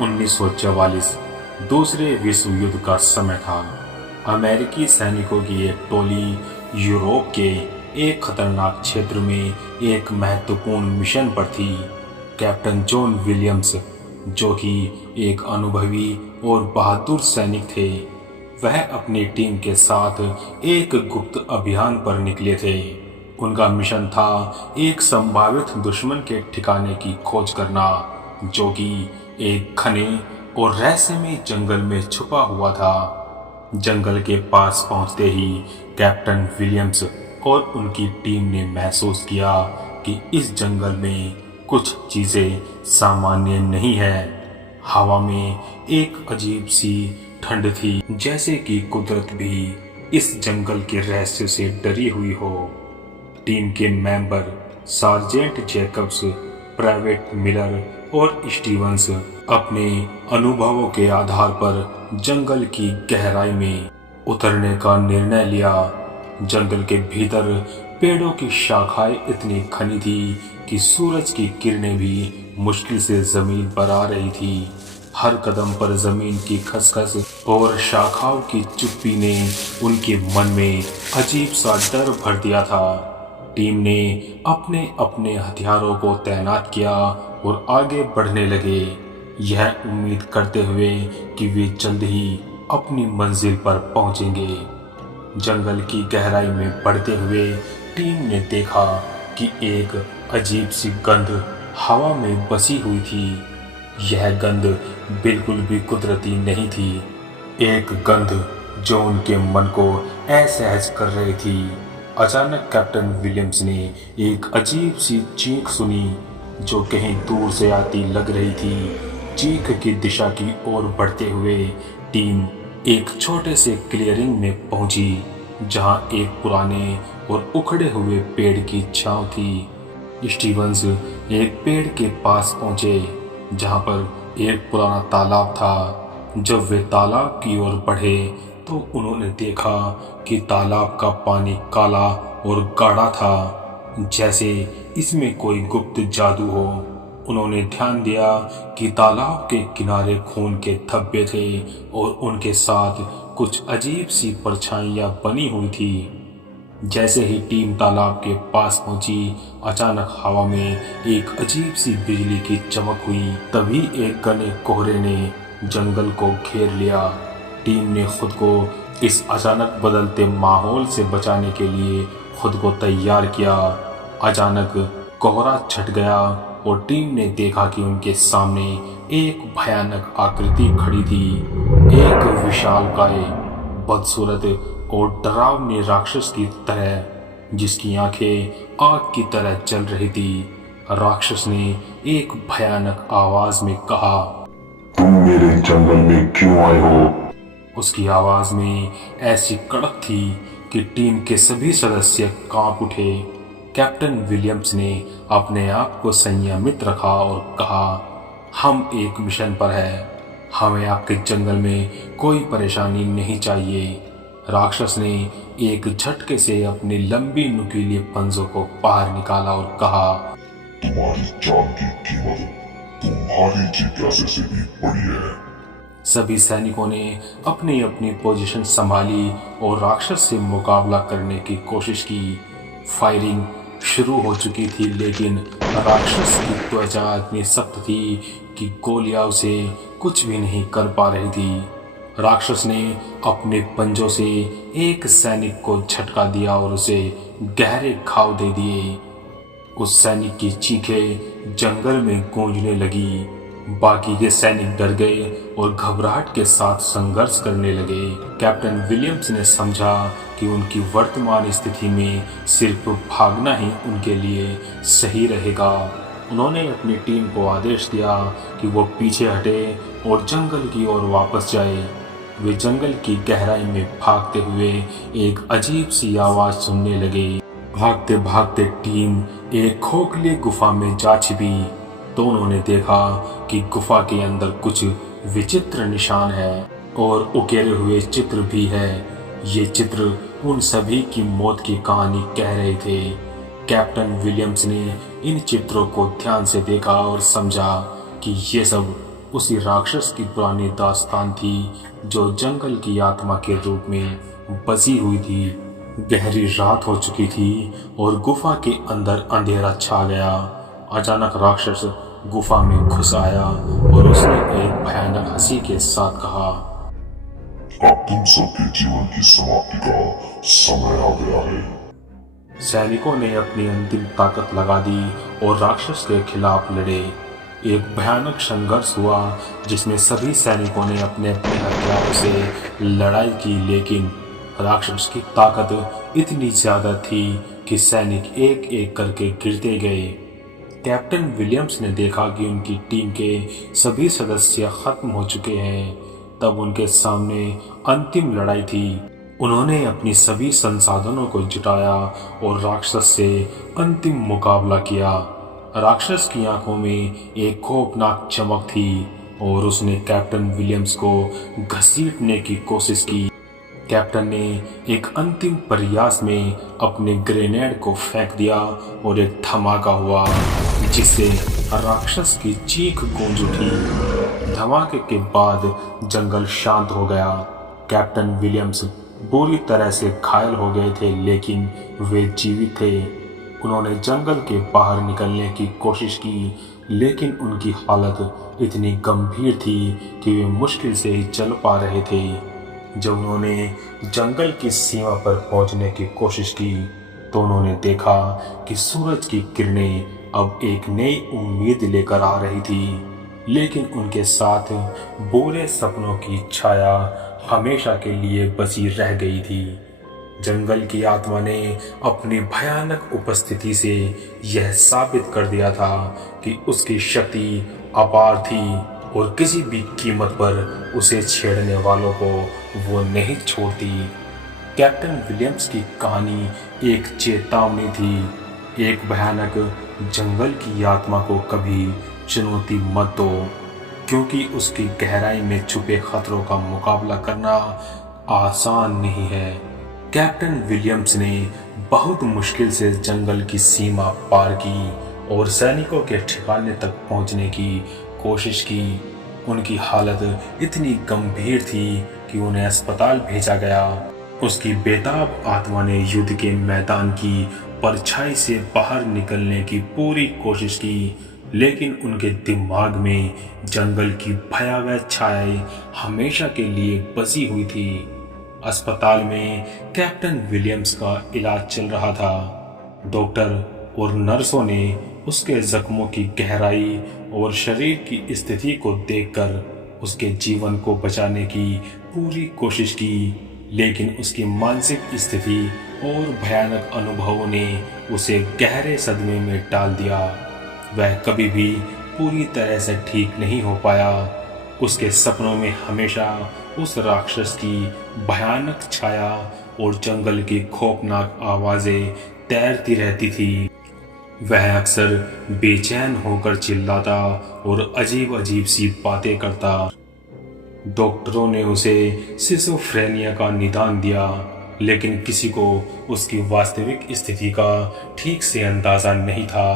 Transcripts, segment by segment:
1944 दूसरे विश्व युद्ध का समय था। अमेरिकी सैनिकों की एक टोली यूरोप के एक खतरनाक क्षेत्र में एक महत्वपूर्ण मिशन पर थी। कैप्टन जॉन विलियम्स, जो कि एक अनुभवी और बहादुर सैनिक थे, वह अपनी टीम के साथ एक गुप्त अभियान पर निकले थे। उनका मिशन था एक संभावित दुश्मन के ठिकाने की खोज करना, जो कि एक घने और रहस्यमय जंगल में छुपा हुआ था। जंगल के पास पहुंचते ही कैप्टन विलियम्स और उनकी टीम ने महसूस किया कि इस जंगल में कुछ चीजें सामान्य नहीं है। हवा में एक अजीब सी ठंड थी, जैसे कि कुदरत भी इस जंगल के रहस्य से डरी हुई हो। टीम के member sergeant Jacobs, private Miller और स्टीवंस अपने अनुभवों के आधार पर जंगल की गहराई में उतरने का निर्णय लिया। जंगल के भीतर पेड़ों की शाखाएं इतनी घनी थी कि सूरज की किरणें भी मुश्किल से जमीन पर आ रही थी। हर कदम पर जमीन की खसखस और शाखाओं की चुप्पी ने उनके मन में अजीब सा डर भर दिया था। टीम ने अपने अपने हथियारों को तैनात किया और आगे बढ़ने लगे, यह उम्मीद करते हुए कि वे जल्द ही अपनी मंजिल पर पहुंचेंगे। जंगल की गहराई में बढ़ते हुए टीम ने देखा कि एक अजीब सी गंध हवा में बसी हुई थी। यह गंध बिल्कुल भी कुदरती नहीं थी, एक गंध जो उनके मन को असहज कर रही थी। अचानक कैप्टन विलियम्स ने एक अजीब सी चीख सुनी, जो कहीं दूर से आती लग रही थी। चीख की दिशा की ओर बढ़ते हुए टीम एक छोटे से क्लियरिंग में पहुंची, जहां एक पुराने और उखड़े हुए पेड़ की छांव थी। स्टीवंस एक पेड़ के पास पहुंचे, जहां पर एक पुराना तालाब था। जब वे तालाब की ओर बढ़े तो उन्होंने देखा कि तालाब का पानी काला और गाढ़ा था, जैसे इसमें कोई गुप्त जादू हो। उन्होंने ध्यान दिया कि तालाब के किनारे खून के धब्बे थे और उनके साथ कुछ अजीब सी परछाइयां बनी हुई थी। जैसे ही टीम तालाब के पास पहुंची, अचानक हवा में एक अजीब सी बिजली की चमक हुई। तभी एक घने कोहरे ने जंगल को घेर लिया। टीम ने खुद को इस अचानक बदलते माहौल से बचाने के लिए खुद को तैयार किया। अचानक कोहरा छट गया और टीम ने देखा कि उनके सामने एक भयानक आकृति खड़ी थी। एक विशालकाय, बदसूरत और डरावनी राक्षस की तरह, जिसकी आंखें आग की तरह जल रही थी। राक्षस ने एक भयानक आवाज में कहा, तुम मेरे जंगल में क्यों आए हो? उसकी आवाज में ऐसी कड़क थी कि टीम के सभी सदस्य कांप उठे। कैप्टन विलियम्स ने अपने आप को संयमित रखा और कहा, हम एक मिशन पर हैं, हमें आपके जंगल में कोई परेशानी नहीं चाहिए। राक्षस ने एक झटके से अपनी लंबी नुकीले पंजों को बाहर निकाला और कहा, तुम्हारी जान की कीमत तुम्हारी जिज्ञासा से भी बड़ी है। सभी सैनिकों ने अपनी अपनी पोजीशन संभाली और राक्षस से मुकाबला करने की कोशिश की। फायरिंग शुरू हो चुकी थी, लेकिन राक्षस की त्वचा इतनी सख्त थी कि गोलियां उसे कुछ भी नहीं कर पा रही थी। राक्षस ने अपने पंजों से एक सैनिक को झटका दिया और उसे गहरे घाव दे दिए। उस सैनिक की चीखें जंगल में गूंजने लगी। बाकी के सैनिक डर गए और घबराहट के साथ संघर्ष करने लगे। कैप्टन विलियम्स ने समझा कि उनकी वर्तमान स्थिति में सिर्फ भागना ही उनके लिए सही रहेगा। उन्होंने अपनी टीम को आदेश दिया कि वो पीछे हटे और जंगल की ओर वापस जाए। वे जंगल की गहराई में भागते हुए एक अजीब सी आवाज सुनने लगे। भागते भागते टीम एक खोखली गुफा में जा छिपी तो उन्होंने देखा कि गुफा के अंदर कुछ विचित्र निशान है और उकेरे हुए चित्र भी है। ये चित्र उन सभी की मौत की कहानी कह रहे थे। कैप्टन विलियम्स ने इन चित्रों को ध्यान से देखा और समझा कि ये सब उसी राक्षस की पुरानी दास्तान थी जो जंगल की आत्मा के रूप में बसी हुई थी। गहरी रात हो चुकी थी और गुफा के अंदर अंधेरा छा गया। अचानक राक्षस गुफा में घुस आया और उसने एक भयानक हंसी के साथ कहा, अब तुम सबके जीवन की समाप्ति का समय आ गया है। सैनिकों ने अपनी अंतिम ताकत लगा दी और राक्षस के खिलाफ लड़े। एक भयानक संघर्ष हुआ जिसमें सभी सैनिकों ने अपने अपने हथियारों से लड़ाई की, लेकिन राक्षस की ताकत इतनी ज्यादा थी कि सैनिक एक एक करके गिरते गए। कैप्टन विलियम्स ने देखा कि उनकी टीम के सभी सदस्य खत्म हो चुके हैं। तब उनके सामने अंतिम लड़ाई थी। उन्होंने अपनी सभी संसाधनों को जुटाया और राक्षस से अंतिम मुकाबला किया। राक्षस की आंखों में एक खौफनाक चमक थी और उसने कैप्टन विलियम्स को घसीटने की कोशिश की। कैप्टन ने एक अंतिम प्रयास में अपने ग्रेनेड को फेंक दिया और एक धमाका हुआ जिससे राक्षस की चीख गूंज उठी। धमाके के बाद जंगल शांत हो गया। कैप्टन विलियम्स बुरी तरह से घायल हो गए थे, लेकिन वे जीवित थे। उन्होंने जंगल के बाहर निकलने की कोशिश की, लेकिन उनकी हालत इतनी गंभीर थी कि वे मुश्किल से ही चल पा रहे थे। जब उन्होंने जंगल की सीमा पर पहुंचने की कोशिश की तो उन्होंने देखा कि सूरज की किरणें अब एक नई उम्मीद लेकर आ रही थी, लेकिन उनके साथ बुरे सपनों की छाया हमेशा के लिए बसी रह गई थी। जंगल की आत्मा ने अपनी भयानक उपस्थिति से यह साबित कर दिया था कि उसकी शक्ति अपार थी और किसी भी कीमत पर उसे छेड़ने वालों को वो नहीं छोड़ती। कैप्टन विलियम्स की कहानी एक चेतावनी थी। एक भयानक जंगल की आत्मा को कभी चुनौती मत दो, क्योंकि उसकी गहराई में छुपे खतरों का मुकाबला करना आसान नहीं है। कैप्टन विलियम्स ने बहुत मुश्किल से जंगल की सीमा पार की और सैनिकों के ठिकाने तक पहुंचने की कोशिश की। उनकी हालत इतनी गंभीर थी कि उन्हें अस्पताल भेजा गया। उसकी बेताब आत्मा ने युद्ध के मैदान की परछाई से बाहर निकलने की पूरी कोशिश की, लेकिन उनके दिमाग में जंगल की भयावह छाया हमेशा के लिए बसी हुई थी। अस्पताल में कैप्टन विलियम्स का इलाज चल रहा था। डॉक्टर और नर्सों ने उसके जख्मों की गहराई और शरीर की स्थिति को देखकर उसके जीवन को बचाने की पूरी कोशिश की, लेकिन उसकी मानसिक स्थिति और भयानक अनुभवों ने उसे गहरे सदमे में डाल दिया। वह कभी भी पूरी तरह से ठीक नहीं हो पाया। उसके सपनों में हमेशा उस राक्षस की भयानक छाया और जंगल की खौफनाक आवाजें तैरती रहती थी। वह अक्सर बेचैन होकर चिल्लाता और अजीब अजीब सी बातें करता। डॉक्टरों ने उसे सिजोफ्रेनिया का निदान दिया, लेकिन किसी को उसकी वास्तविक स्थिति का ठीक से अंदाजा नहीं था।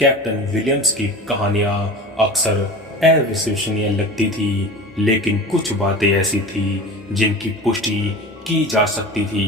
कैप्टन विलियम्स की कहानियां अक्सर अविश्वसनीय लगती थी, लेकिन कुछ बातें ऐसी थी जिनकी पुष्टि की जा सकती थी।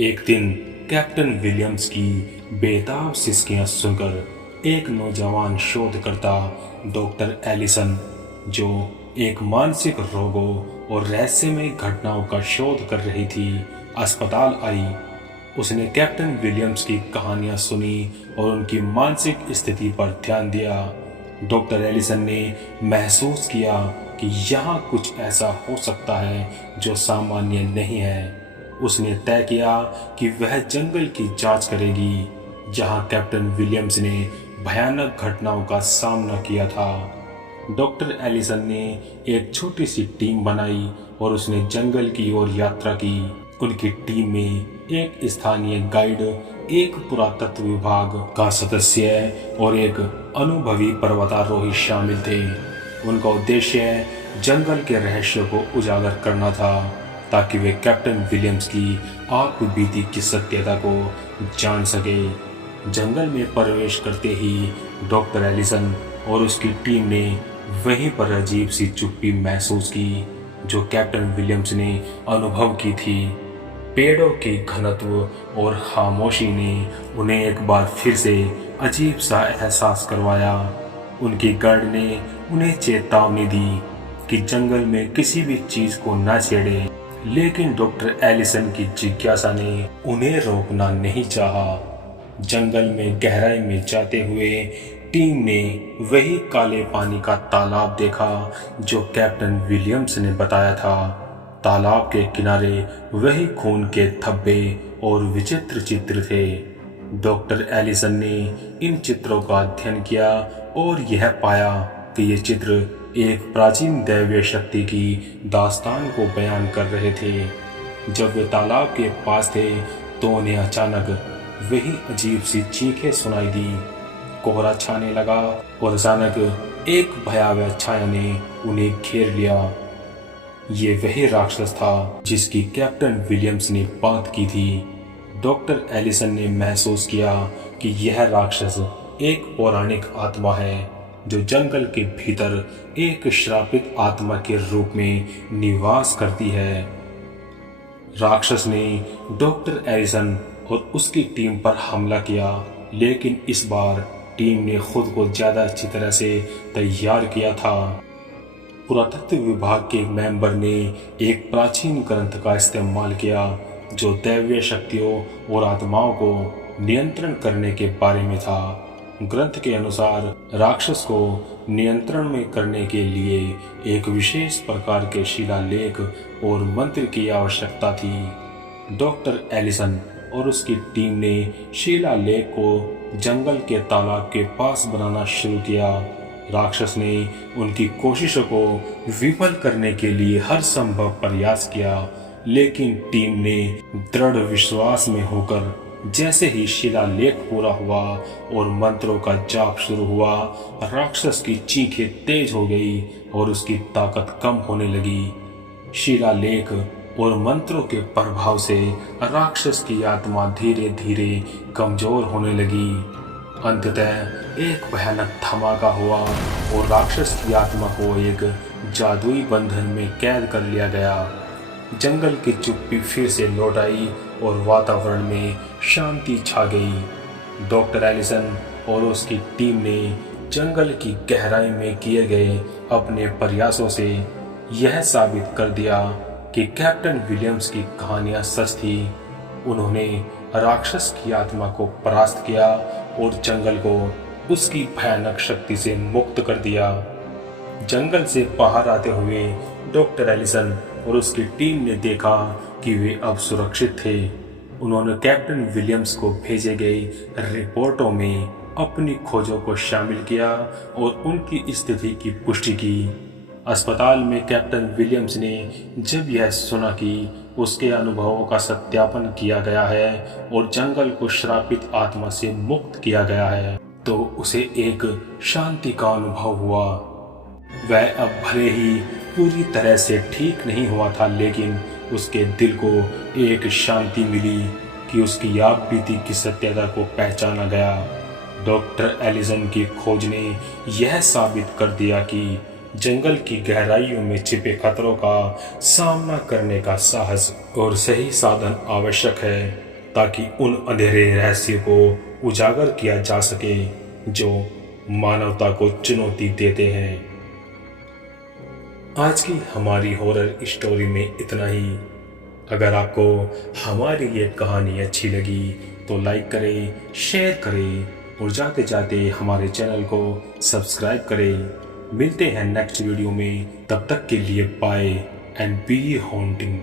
एक दिन कैप्टन विलियम्स की बेताब सिसकियां सुनकर एक नौजवान शोधकर्ता डॉक्टर एलिसन, जो एक मानसिक रोगों और रहस्यमय घटनाओं का शोध कर रही थी, अस्पताल आई। उसने कैप्टन विलियम्स की कहानियां सुनी और उनकी मानसिक स्थिति पर ध्यान दिया। डॉक्टर एलिसन ने महसूस किया कि यहाँ कुछ ऐसा हो सकता है जो सामान्य नहीं है। उसने तय किया कि वह जंगल की जांच करेगी जहाँ कैप्टन विलियम्स ने भयानक घटनाओं का सामना किया था। डॉक्टर एलिसन ने एक छोटी सी टीम बनाई और उसने जंगल की ओर यात्रा की। उनकी टीम में एक स्थानीय गाइड, एक पुरातत्व विभाग का सदस्य और एक अनुभवी पर्वतारोही शामिल थे। उनका उद्देश्य जंगल के रहस्य को उजागर करना था ताकि वे कैप्टन विलियम्स की आपबीती की सत्यता को जान सके। जंगल में प्रवेश करते ही डॉक्टर एलिसन और उसकी टीम ने वहीं पर अजीब सी चुप्पी महसूस की जो कैप्टन विलियम्स ने अनुभव की थी। पेड़ों की घनत्व और खामोशी ने उन्हें एक बार फिर से अजीब सा एहसास करवाया। उनकी गार्ड ने उन्हें चेतावनी दी कि जंगल में किसी भी चीज को न छेड़े, लेकिन डॉक्टर एलिसन की जिज्ञासा ने उन्हें रोकना नहीं चाहा। जंगल में गहराई में जाते हुए टीम ने वही काले पानी का तालाब देखा जो कैप्टन विलियम्स ने बताया था। तालाब के किनारे वही खून के धब्बे और विचित्र चित्र थे। डॉक्टर एलिसन ने इन चित्रों का अध्ययन किया और यह पाया कि ये चित्र एक प्राचीन दैवीय शक्ति की दास्तान को बयान कर रहे थे। जब वे तालाब के पास थे तो उन्हें अचानक वही अजीब सी चीखें सुनाई दी। कोहरा छाने लगा और अचानक एक भयावह छाया ने उन्हें घेर लिया। ये वही राक्षस था जिसकी कैप्टन विलियम्स ने बात की थी। डॉक्टर एलिसन ने महसूस किया कि यह राक्षस एक पौराणिक आत्मा है जो जंगल के भीतर एक श्रापित आत्मा के रूप में निवास करती है। राक्षस ने डॉक्टर एलिसन और उसकी टीम पर हमला किया, लेकिन इस बार टीम ने खुद को ज्यादा अच्छी तरह से तैयार किया था। पुरातत्व विभाग के मेंबर ने एक प्राचीन ग्रंथ का इस्तेमाल किया जो दैवीय शक्तियों और आत्माओं को नियंत्रण करने के बारे में था। ग्रंथ के अनुसार राक्षस को नियंत्रण में करने के लिए एक विशेष प्रकार के शिलालेख और मंत्र की आवश्यकता थी। डॉक्टर एलिसन और उसकी टीम ने शिलालेख को जंगल के तालाब के पास बनाना शुरू किया। राक्षस ने उनकी कोशिशों को विफल करने के लिए हर संभव प्रयास किया, लेकिन टीम ने दृढ़ विश्वास में होकर जैसे ही शिलालेख पूरा हुआ और मंत्रों का जाप शुरू हुआ, राक्षस की चीखें तेज हो गई और उसकी ताकत कम होने लगी। शिलालेख और मंत्रों के प्रभाव से राक्षस की आत्मा धीरे धीरे कमजोर होने लगी। अंततः एक भयानक धमाका हुआ और राक्षस की आत्मा को एक जादुई बंधन में कैद कर लिया गया। जंगल की चुप्पी फिर से लौट आई और वातावरण में शांति छा गई। डॉक्टर एलिसन और उसकी टीम ने जंगल की गहराई में किए गए अपने प्रयासों से यह साबित कर दिया कि कैप्टन विलियम्स की कहानियां सच थी। उन्होंने राक्षस की आत्मा को परास्त किया और जंगल को उसकी भयानक शक्ति से मुक्त कर दिया। जंगल से बाहर आते हुए डॉक्टर एलिसन और उसकी टीम ने देखा कि वे अब सुरक्षित थे। उन्होंने कैप्टन विलियम्स को भेजे गए रिपोर्टों में अपनी खोजों को शामिल किया और उनकी स्थिति की पुष्टि की। अस्पताल में कैप्टन विलियम्स ने जब यह सुना कि उसके अनुभवों का सत्यापन किया गया है और जंगल को श्रापित आत्मा से मुक्त किया गया है, तो उसे एक शांति का अनुभव हुआ। वह अब भले ही पूरी तरह से ठीक नहीं हुआ था, लेकिन उसके दिल को एक शांति मिली कि उसकी आप बीती की सत्यता को पहचाना गया। डॉक्टर एलिसन की खोज ने यह साबित कर दिया कि जंगल की गहराइयों में छिपे खतरों का सामना करने का साहस और सही साधन आवश्यक है, ताकि उन अंधेरे रहस्य को उजागर किया जा सके जो मानवता को चुनौती देते हैं। आज की हमारी हॉरर स्टोरी में इतना ही। अगर आपको हमारी ये कहानी अच्छी लगी तो लाइक करें, शेयर करें और जाते जाते हमारे चैनल को सब्सक्राइब करें। मिलते हैं नेक्स्ट वीडियो में, तब तक के लिए बाय एंड बी हॉन्टिंग।